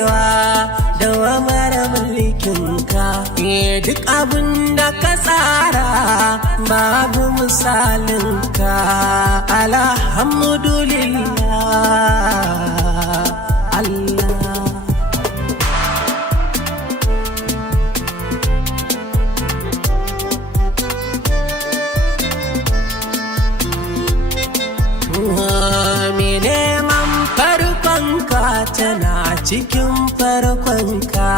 ɗorewa dawamar mulkinka. Duk abin da ka tsara babu misalinka. Alhamdulillah Allah. Me neman farkonka tana cikin farkonka.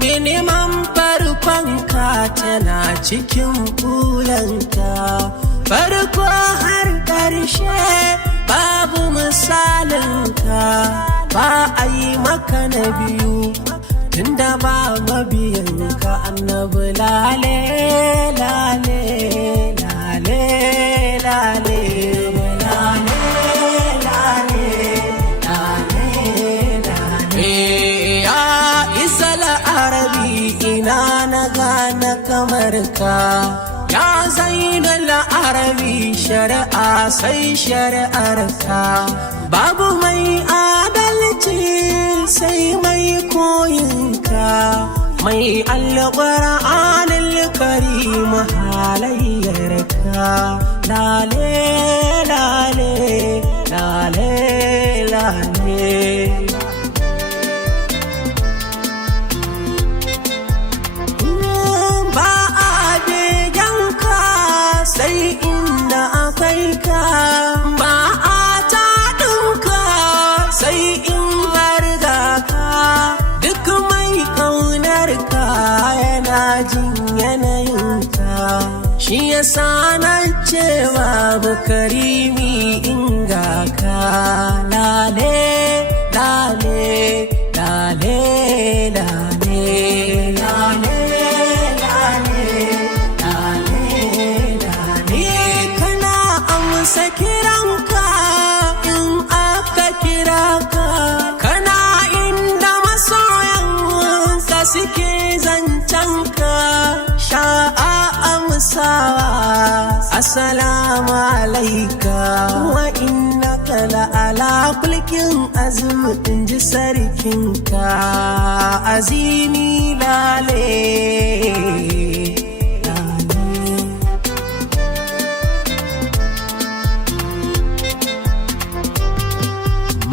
Me neman farkonka tana cikin bulanka. Farko har ƙarshe babu misalinka. Ba a yi maka na biyu tunda ba mabiyanka. Annabi lale lale lale lale. Ina na gane kamar ka ya zainul arabi, shari'a sai shari'ar ka. Babu mai adalci sai mai koyin ka. Mai alqur'anil karim halayyar ka. Lale lale lale lale. Sai inda akwai ka ba a taɗinka, sai in harga ka. Duk mai ƙaunar ka yana jin yanayinka. Shi yasa na ce babu karimi inga ka. Lale lale lale lale lale. Sa kiranka in aka kira ka. Kana inda masoyanka suke zancenka. Sha'a amsawa assalamu alaika. Wa innaka la'ala kulkin azumi, in ji sarkinka. Azimi lale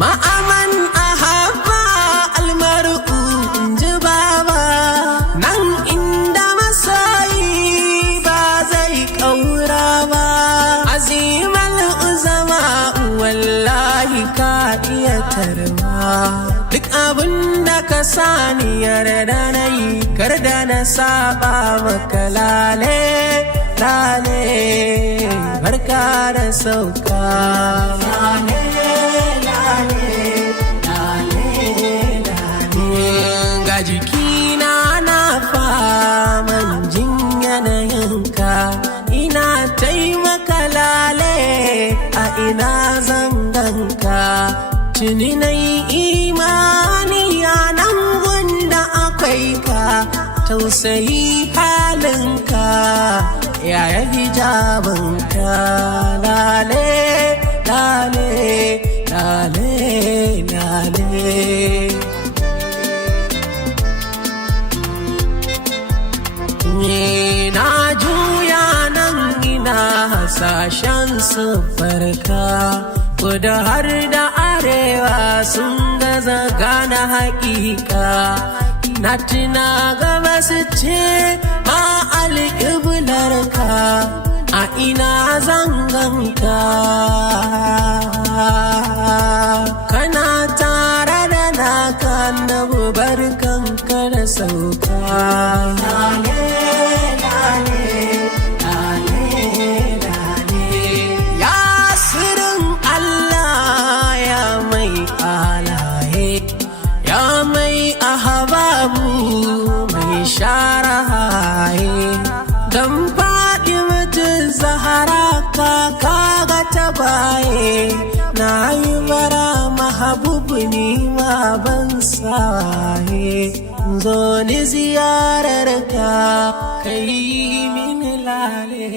ma'aman ahabba almar'u, in ji baba. Nan inda masoyi ba zai ƙaura ba. Azimal uzama wallahi ka iya tarma. Duk abin da ka sani yarda na yi, kar da na saba maka. Lale lale barka da sauka. Lale ga jikina na faman jin yanayinka. Ina taimaka lale a ina zanganka. Tuni na yi imani a nan gunda akwai ka. Tausayi halinka yaya hijabinka. Lale lale lale lale. Na juya nan ina hasashen siffarka. Kudu har da arewa sun gaza gane haƙiƙa. Na tuna gaba su ce ma alƙiblarka. A ina zanganka kana tare da naka. Annabi barkanka da sauka. Lale lale lale lale. Ya sirrin Allah ya mai alaye, ya mai ahababu mai share haye. Dan faɗi mutum Zahara kaka ga tabaye. Na yi bara mahabubu ni ma ban saye. Zo ni ziyarar ka kai min lale.